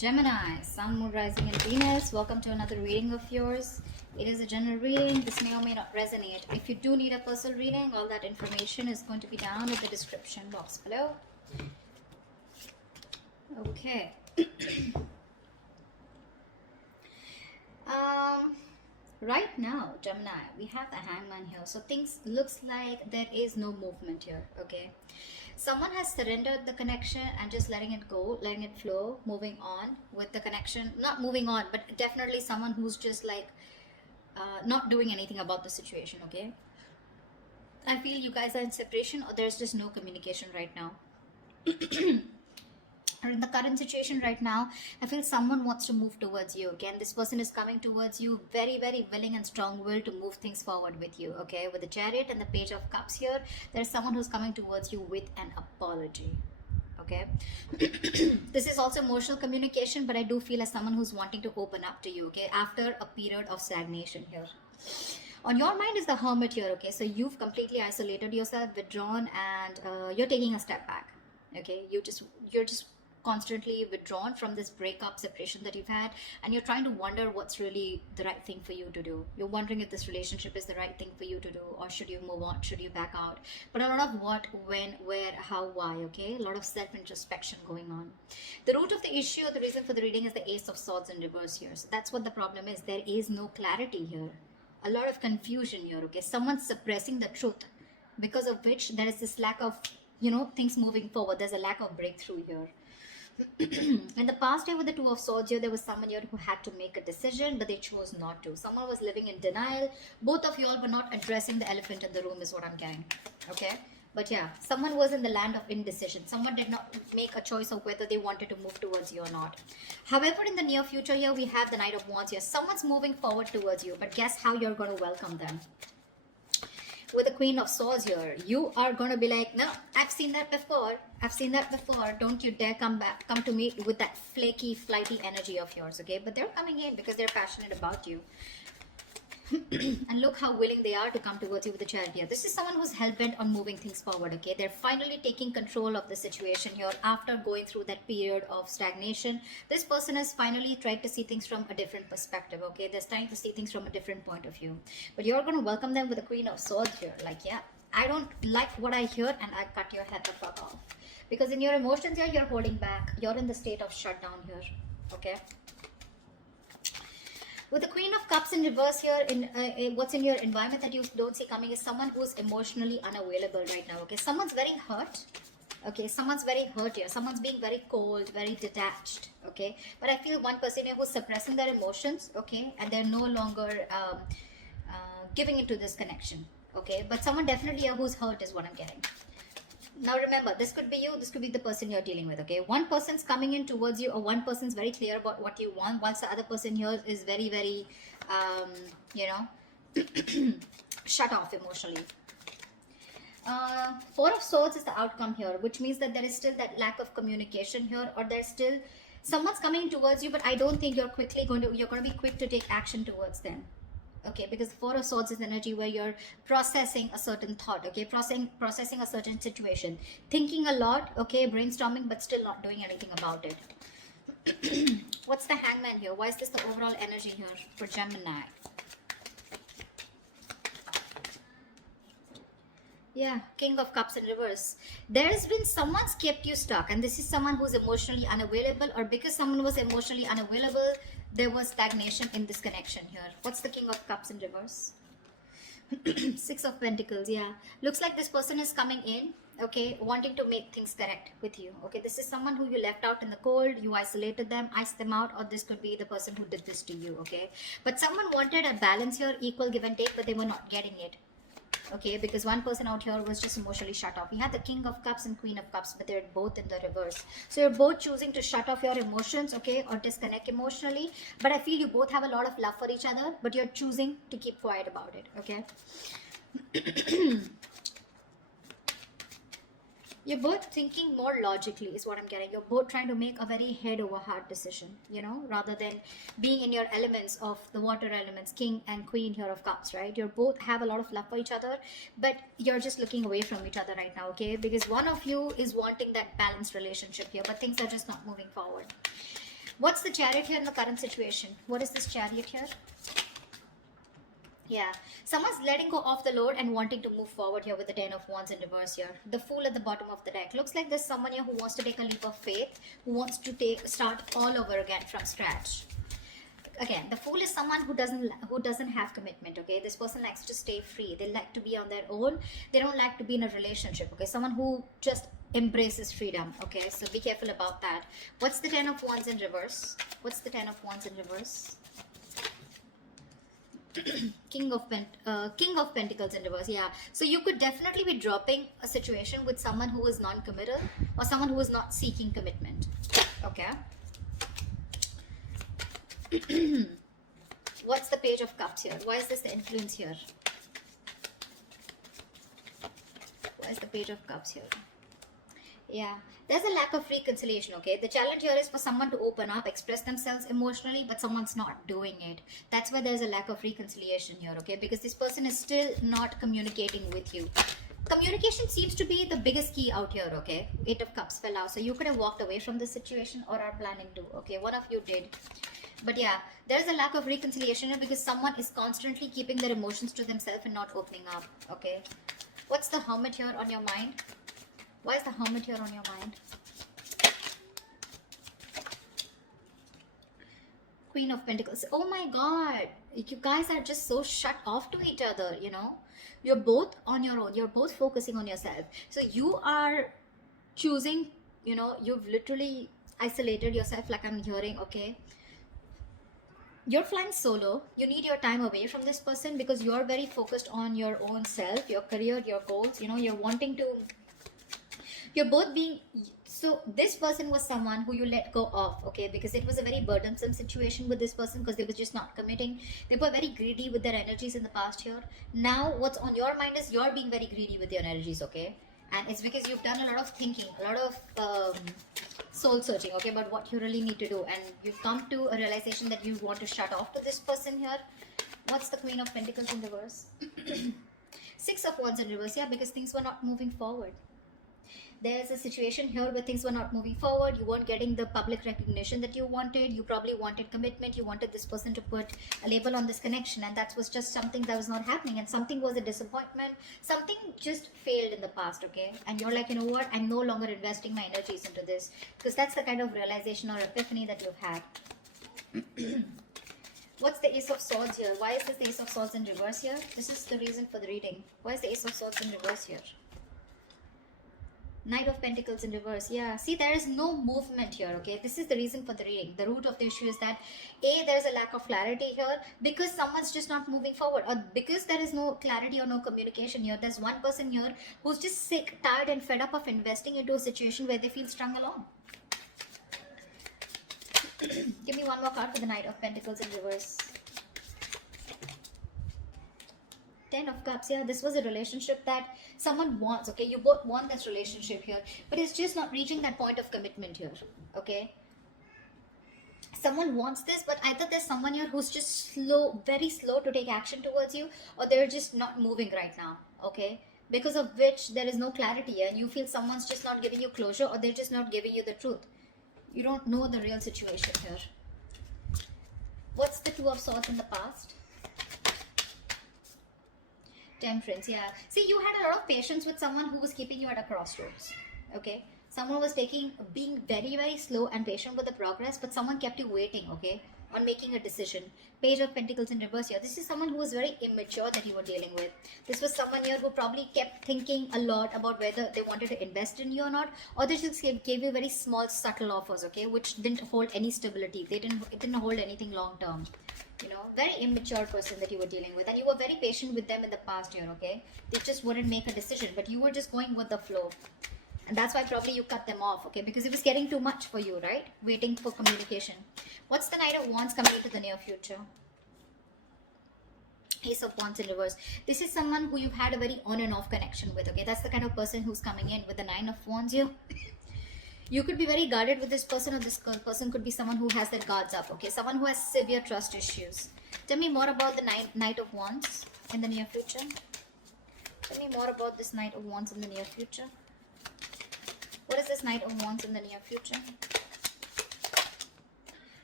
Gemini, Sun, Moon, Rising, and Venus. Welcome to another reading of yours. It is a general reading. This may or may not resonate. If you do need a personal reading, all that information is going to be down in the description box below. Okay. Right now, Gemini, we have the Hangman here. So things looks like there is no movement here. Okay. Someone has surrendered the connection and just letting it go, letting it flow, moving on with the connection. Not moving on, but definitely someone who's just like not doing anything about the situation. Okay. I feel you guys are in separation or there's just no communication right now. Or in the current situation right now, I feel someone wants to move towards you. Again, this person is coming towards you very, very willing and strong-willed to move things forward with you. Okay, with the Chariot and the Page of Cups here, there's someone who's coming towards you with an apology. Okay. This is also emotional communication, but I do feel as someone who's wanting to open up to you. Okay, after a period of stagnation here. On your mind is the Hermit here. Okay, so you've completely isolated yourself, withdrawn, and you're taking a step back. Okay, you're just constantly withdrawn from this breakup separation that you've had, and you're trying to wonder what's really the right thing for you to do. You're wondering if this relationship is the right thing for you to do, or should you move on, should you back out. But a lot of what, when, where, how, why. Okay, a lot of self-introspection going on. The root of the issue, the reason for the reading, is the Ace of Swords in reverse here. So that's what the problem is. There is no clarity here, a lot of confusion here. Okay, someone's suppressing the truth, because of which there is this lack of things moving forward. There's a lack of breakthrough here. In the past year with the Two of Swords here, there was someone here who had to make a decision, but they chose not to. Someone was living in denial. Both of you all were not addressing the elephant in the room is what I'm getting. Okay, but yeah, someone was in the land of indecision. Someone did not make a choice of whether they wanted to move towards you or not. However, in the near future here, we have the Knight of Wands here. Someone's moving forward towards you, but guess how you're going to welcome them? With the Queen of Swords here, you are going to be like, no, I've seen that before. I've seen that before. Don't you dare come to me with that flaky, flighty energy of yours, okay? But they're coming in because they're passionate about you. And look how willing they are to come towards you with the Chariot here. This is someone who's hell-bent on moving things forward, okay? They're finally taking control of the situation here after going through that period of stagnation. This person has finally tried to see things from a different perspective, okay? They're trying to see things from a different point of view. But you're going to welcome them with the Queen of Swords here. Like, yeah, I don't like what I hear and I cut your head the fuck off. Because in your emotions here, you're holding back. You're in the state of shutdown here, okay? With the Queen of Cups in reverse here, what's in your environment that you don't see coming is someone who's emotionally unavailable right now, okay? Someone's very hurt, okay? Someone's very hurt here. Someone's being very cold, very detached, okay? But I feel one person here who's suppressing their emotions, okay? And they're no longer giving into this connection, okay? But someone definitely here who's hurt is what I'm getting. Now remember, this could be you, this could be the person you're dealing with, okay? One person's coming in towards you, or one person's very clear about what you want, whilst the other person here is very, very, shut off emotionally. Four of Swords is the outcome here, which means that there is still that lack of communication here, or there's still someone's coming towards you, but I don't think you're going to be quick to take action towards them. Okay, because the Four of Swords is energy where you're processing a certain thought, okay, processing a certain situation, thinking a lot, okay, brainstorming, but still not doing anything about it. What's the Hangman here? Why is this the overall energy here for Gemini? Yeah, King of Cups in reverse. There's been someone's kept you stuck, and this is someone who's emotionally unavailable, or because someone was emotionally unavailable, there was stagnation in this connection here. What's the King of Cups in reverse? Six of Pentacles, yeah. Looks like this person is coming in, okay, wanting to make things correct with you. Okay, this is someone who you left out in the cold, you isolated them, iced them out, or this could be the person who did this to you, okay? But someone wanted a balance here, equal give and take, but they were not getting it. Okay, because one person out here was just emotionally shut off. We have the King of Cups and Queen of Cups, but they're both in the reverse. So you're both choosing to shut off your emotions, okay, or disconnect emotionally. But I feel you both have a lot of love for each other, but you're choosing to keep quiet about it, okay? You're both thinking more logically is what I'm getting. You're both trying to make a very head over heart decision, rather than being in your elements of the water elements, King and Queen here of Cups, right? You both have a lot of love for each other, but you're just looking away from each other right now, okay? Because one of you is wanting that balanced relationship here, but things are just not moving forward. What's the Chariot here in the current situation? What is this Chariot here? Yeah, someone's letting go of the load and wanting to move forward here with the Ten of Wands in reverse here. The Fool at the bottom of the deck. Looks like there's someone here who wants to take a leap of faith, who wants to start all over again from scratch. Again, the Fool is someone who doesn't have commitment. Okay, this person likes to stay free. They like to be on their own. They don't like to be in a relationship. Okay, someone who just embraces freedom. Okay, so be careful about that. What's the Ten of Wands in reverse? What's the Ten of Wands in reverse? King of Pentacles in reverse. Yeah, so you could definitely be dropping a situation with someone who is non-committal or someone who is not seeking commitment. Okay. What's the Page of Cups here? Why is this the influence here? Why is the Page of Cups here? Yeah, there's a lack of reconciliation. Okay, the challenge here is for someone to open up, express themselves emotionally, but someone's not doing it. That's why there's a lack of reconciliation here. Okay, because this person is still not communicating with you. Communication seems to be the biggest key out here. Okay, Eight of Cups fell out, so you could have walked away from this situation or are planning to. Okay, one of you did. But yeah, there's a lack of reconciliation here because someone is constantly keeping their emotions to themselves and not opening up. Okay, what's the Hermit here on your mind? Why is the Hermit here on your mind? Queen of Pentacles. Oh my God. You guys are just so shut off to each other, you know. You're both on your own. You're both focusing on yourself. So you are choosing, you know, you've literally isolated yourself like I'm hearing, okay. You're flying solo. You need your time away from this person because you're very focused on your own self, your career, your goals. You know, you're wanting to... You're both being... So this person was someone who you let go of, okay, because it was a very burdensome situation with this person because they were just not committing. They were very greedy with their energies in the past year. Now what's on your mind is you're being very greedy with your energies, okay, and it's because you've done a lot of thinking, a lot of soul searching, okay, about what you really need to do, and you've come to a realization that you want to shut off to this person here. What's the Queen of Pentacles in reverse? Six of Wands in reverse. Yeah, because things were not moving forward. There's a situation here where things were not moving forward. You weren't getting the public recognition that you wanted. You probably wanted commitment. You wanted this person to put a label on this connection, and that was just something that was not happening, and something was a disappointment. Something just failed in the past, okay, and you're like, you know what, I'm no longer investing my energies into this, because that's the kind of realization or epiphany that you've had. What's the Ace of Swords here? Why is this the Ace of Swords in reverse here? This is the reason for the reading. Why is the Ace of Swords in reverse here? Knight of Pentacles in reverse. Yeah, see, there is no movement here, okay. This is the reason for the reading. The root of the issue is that there's a lack of clarity here because someone's just not moving forward, or because there is no clarity or no communication here. There's one person here who's just sick, tired and fed up of investing into a situation where they feel strung along. Give me one more card for the Knight of Pentacles in reverse. Ten of Cups. Yeah, this was a relationship that someone wants, okay. You both want this relationship here, but it's just not reaching that point of commitment here, okay. Someone wants this, but either there's someone here who's just slow, very slow to take action towards you, or they're just not moving right now, okay, because of which there is no clarity here, and you feel someone's just not giving you closure, or they're just not giving you the truth. You don't know the real situation here. What's the Two of Swords in the past? Temperance. Yeah, see, you had a lot of patience with someone who was keeping you at a crossroads, okay. Someone was being very, very slow and patient with the progress, but someone kept you waiting, okay, on making a decision. Page of Pentacles in reverse here. This is someone who was very immature that you were dealing with. This was someone here who probably kept thinking a lot about whether they wanted to invest in you or not, or they just gave you very small, subtle offers, okay, which didn't hold any stability. It didn't hold anything long term. You know, very immature person that you were dealing with, and you were very patient with them in the past year, okay. They just wouldn't make a decision, but you were just going with the flow, and that's why probably you cut them off, okay, because it was getting too much for you, right? Waiting for communication. What's the Knight of Wands coming into the near future? Ace of Wands in reverse. This is someone who you've had a very on and off connection with, okay. That's the kind of person who's coming in with the Nine of Wands here. You could be very guarded with this person, or this person could be someone who has their guards up, okay. Someone who has severe trust issues. Tell me more about the Knight of Wands in the near future. Tell me more about this Knight of Wands in the near future. What is this Knight of Wands in the near future?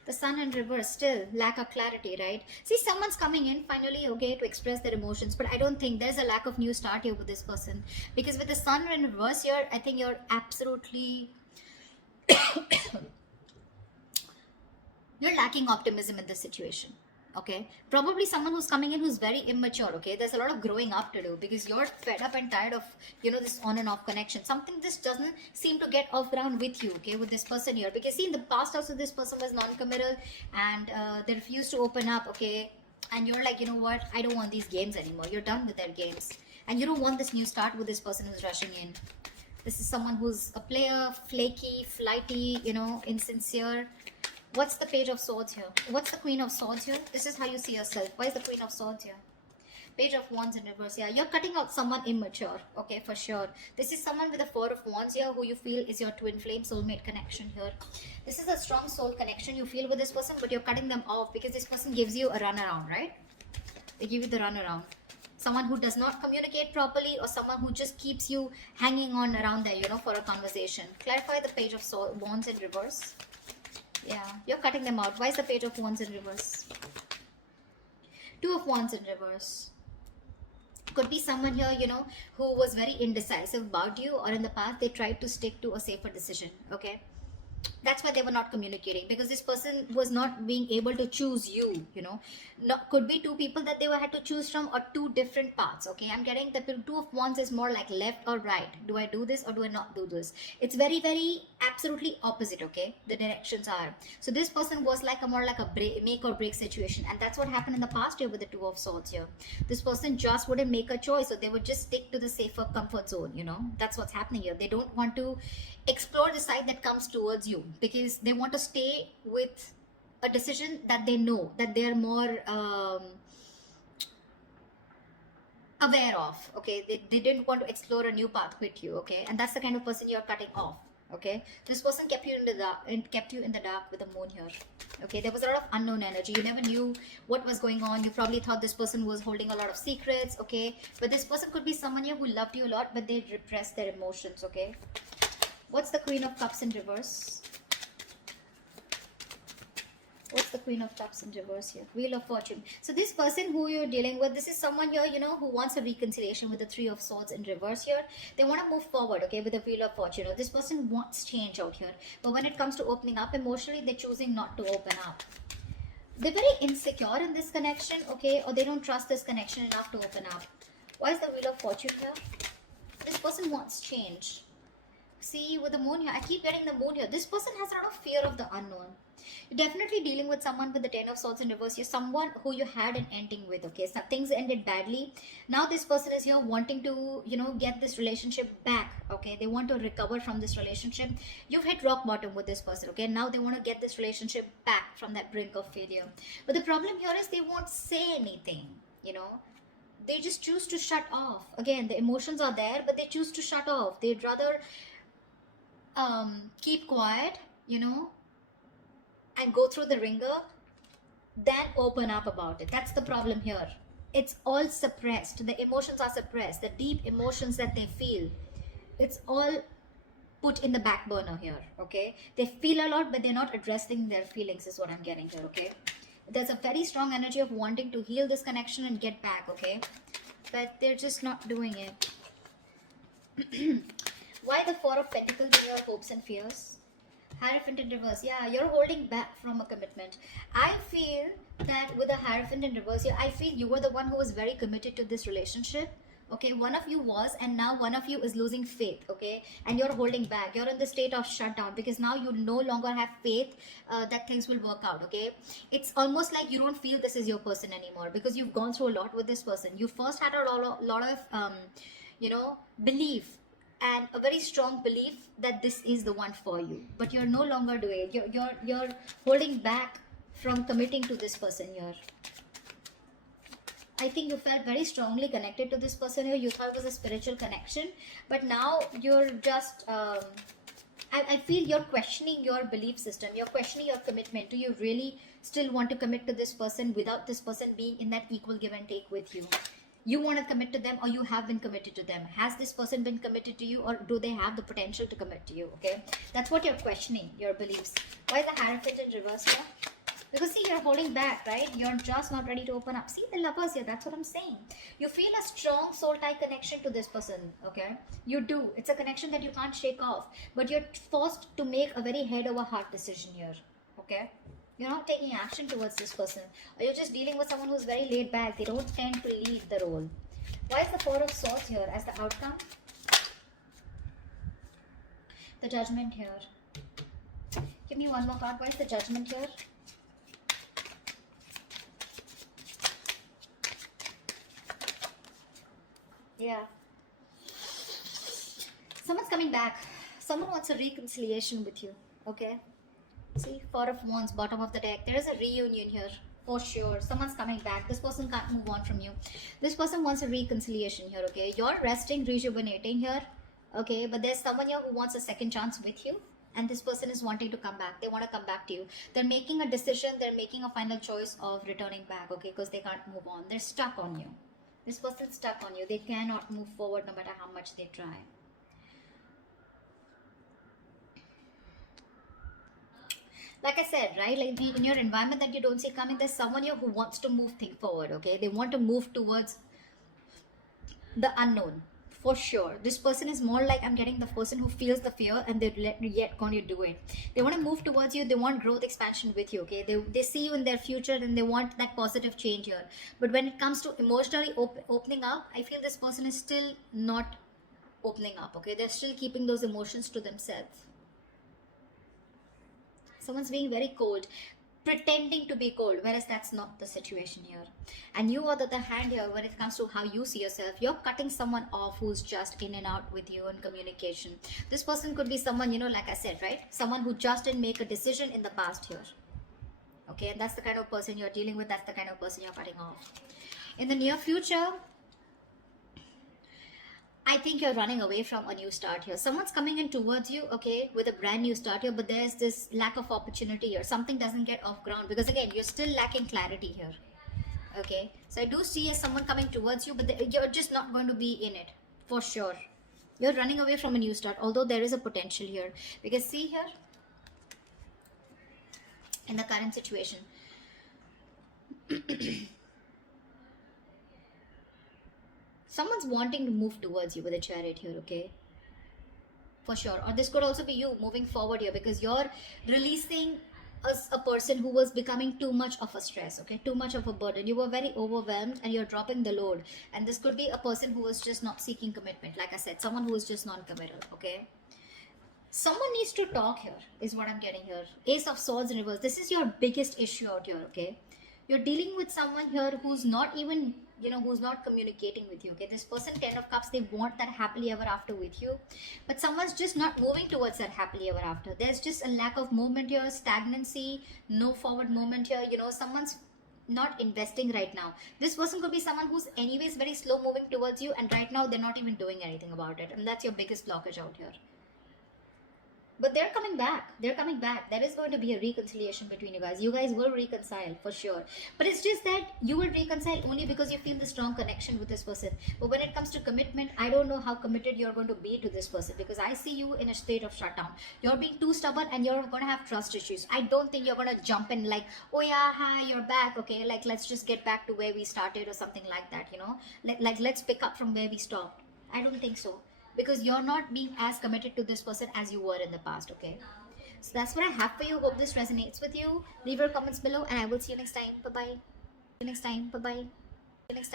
The Sun in reverse, still lack of clarity, right? See, someone's coming in finally, okay, to express their emotions, but I don't think there's a lack of new start here with this person, because with the Sun in reverse here, I think you're absolutely you're lacking optimism in this situation. Okay, probably someone who's coming in who's very immature. Okay, there's a lot of growing up to do, because you're fed up and tired of, this on and off connection. Something just doesn't seem to get off ground with you, okay, with this person here, because see, in the past also this person was non-committal, and they refused to open up. Okay, and you're like, you know what, I don't want these games anymore. You're done with their games, and you don't want this new start with this person who's rushing in. This is someone who's a player, flaky, flighty, insincere. What's the Page of Swords here? What's the Queen of Swords here? This is how you see yourself. Why is the Queen of Swords here? Page of Wands in reverse. Yeah, you're cutting out someone immature. Okay, for sure. This is someone with a Four of Wands here who you feel is your twin flame soulmate connection here. This is a strong soul connection you feel with this person, but you're cutting them off because this person gives you a runaround, right? They give you the runaround. Someone who does not communicate properly, or someone who just keeps you hanging on around there, for a conversation. Clarify the Page of Wands in reverse. Yeah, you're cutting them out. Why is the Page of Wands in reverse? Two of Wands in reverse. Could be someone here, who was very indecisive about you, or in the past they tried to stick to a safer decision, okay? That's why they were not communicating, because this person was not being able to choose you, could be two people that they had to choose from, or two different paths. Okay, I'm getting the Two of Wands is more like left or right. Do I do this or do I not do this? It's very, very absolutely opposite. Okay, the directions are. So this person was like a more like a make or break situation, and that's what happened in the past year with the Two of Swords here. This person just wouldn't make a choice, so they would just stick to the safer comfort zone. That's what's happening here. They don't want to explore the side that comes towards you, because they want to stay with a decision that they know, that they're more aware of. Okay, they didn't want to explore a new path with you. Okay, and that's the kind of person you're cutting off. Okay, this person kept you in the dark, and kept you in the dark with the moon here. Okay, there was a lot of unknown energy. You never knew what was going on. You probably thought this person was holding a lot of secrets. Okay, but this person could be someone here who loved you a lot, but they repressed their emotions. Okay, what's the Queen of Cups in reverse? What's the Queen of Cups in reverse here? Wheel of Fortune. So this person who you're dealing with, this is someone here, who wants a reconciliation with the Three of Swords in reverse here. They want to move forward, okay, with the Wheel of Fortune. This person wants change out here. But when it comes to opening up emotionally, they're choosing not to open up. They're very insecure in this connection, okay, or they don't trust this connection enough to open up. Why is the Wheel of Fortune here? This person wants change. See, with the moon here, I keep getting the moon here. This person has a lot of fear of the unknown. You're definitely dealing with someone with the Ten of Swords in reverse. You're someone who you had an ending with, okay? So things ended badly. Now this person is here wanting to, get this relationship back, okay? They want to recover from this relationship. You've hit rock bottom with this person, okay? Now they want to get this relationship back from that brink of failure. But the problem here is they won't say anything, They just choose to shut off. Again, the emotions are there, but they choose to shut off. They'd rather keep quiet, and go through the ringer than open up about it. That's the problem here. It's all suppressed. The emotions are suppressed. The deep emotions that they feel, it's all put in the back burner here, okay? They feel a lot, but they're not addressing their feelings, is what I'm getting here, okay? There's a very strong energy of wanting to heal this connection and get back, okay? But they're just not doing it. Why the Four of Pentacles in your hopes and fears? Hierophant in reverse. Yeah, you're holding back from a commitment. I feel that with the Hierophant in reverse here, I feel you were the one who was very committed to this relationship. Okay, one of you was, and now one of you is losing faith. Okay, and you're holding back. You're in the state of shutdown because now you no longer have faith that things will work out. Okay, it's almost like you don't feel this is your person anymore because you've gone through a lot with this person. You first had a lot of belief, and a very strong belief that this is the one for you, but you're no longer doing it. You're holding back from committing to this person here. I think you felt very strongly connected to this person here. You thought it was a spiritual connection, but now you're just I feel you're questioning your belief system. You're questioning your commitment. Do you really still want to commit to this person without this person being in that equal give and take with you? You want to commit to them, or you have been committed to them? Has this person been committed to you, or do they have the potential to commit to you? Okay, that's what you're questioning, your beliefs. Why the Hierophant in reverse here? Because see, you're holding back, right? You're just not ready to open up. See the lovers here, that's what I'm saying. You feel a strong soul tie connection to this person, okay? You do. It's a connection that you can't shake off. But you're forced to make a very head over heart decision here, okay? You're not taking action towards this person. Or you're just dealing with someone who's very laid back. They don't tend to lead the role. Why is the Four of Swords here as the outcome? The Judgment here. Give me one more card. Why is the Judgment here? Yeah. Someone's coming back. Someone wants a reconciliation with you. Okay. See, Four of Wands, bottom of the deck. There is a reunion here. For sure. Someone's coming back. This person can't move on from you. This person wants a reconciliation here. Okay. You're resting, rejuvenating here. Okay. But there's someone here who wants a second chance with you. And this person is wanting to come back. They want to come back to you. They're making a decision. They're making a final choice of returning back. Okay. Because they can't move on. They're stuck on you. This person's stuck on you. They cannot move forward no matter how much they try. Like I said, right? Like in your environment that you don't see coming, there's someone here who wants to move things forward, okay? They want to move towards the unknown. For sure. This person is more like, I'm getting the person who feels the fear and they're yet going to do it. They want to move towards you. They want growth, expansion with you, okay? They see you in their future and they want that positive change here. But when it comes to emotionally opening up, I feel this person is still not opening up, okay? They're still keeping those emotions to themselves. Someone's being very cold, pretending to be cold, whereas that's not the situation here. And you, on the other hand, here, when it comes to how you see yourself, you're cutting someone off who's just in and out with you in communication. This person could be someone, you know, like I said, right? Someone who just didn't make a decision in the past here. Okay, and that's the kind of person you're dealing with. That's the kind of person you're cutting off. In the near future, I think you're running away from a new start here. Someone's coming in towards you, okay, with a brand new start here, but there's this lack of opportunity here. Something doesn't get off ground because, again, you're still lacking clarity here. Okay, so I do see someone coming towards you, but you're just not going to be in it, for sure. You're running away from a new start, although there is a potential here. Because see here, in the current situation, someone's wanting to move towards you with a Chariot here, okay? For sure. Or this could also be you moving forward here because you're releasing a person who was becoming too much of a stress, okay? Too much of a burden. You were very overwhelmed and you're dropping the load. And this could be a person who was just not seeking commitment. Like I said, someone who is just non-committal, okay? Someone needs to talk here, is what I'm getting here. Ace of Swords in reverse. This is your biggest issue out here, okay? You're dealing with someone here who's not even, you know, who's not communicating with you, okay? This person, 10 of Cups, they want that happily ever after with you, but someone's just not moving towards that happily ever after. There's just a lack of movement here, stagnancy, no forward movement here. You know, someone's not investing right now. This person could be someone who's anyways very slow moving towards you, and right now they're not even doing anything about it, and that's your biggest blockage out here. But they're coming back. They're coming back. There is going to be a reconciliation between you guys. You guys will reconcile for sure. But it's just that you will reconcile only because you feel the strong connection with this person. But when it comes to commitment, I don't know how committed you're going to be to this person because I see you in a state of shutdown. You're being too stubborn and you're going to have trust issues. I don't think you're going to jump in like, oh yeah, hi, you're back. Okay, like let's just get back to where we started or something like that, you know. Like let's pick up from where we stopped. I don't think so. Because you're not being as committed to this person as you were in the past, okay? So that's what I have for you. Hope this resonates with you. Leave your comments below and I will see you next time. Bye-bye. See you next time. Bye-bye. See you next time.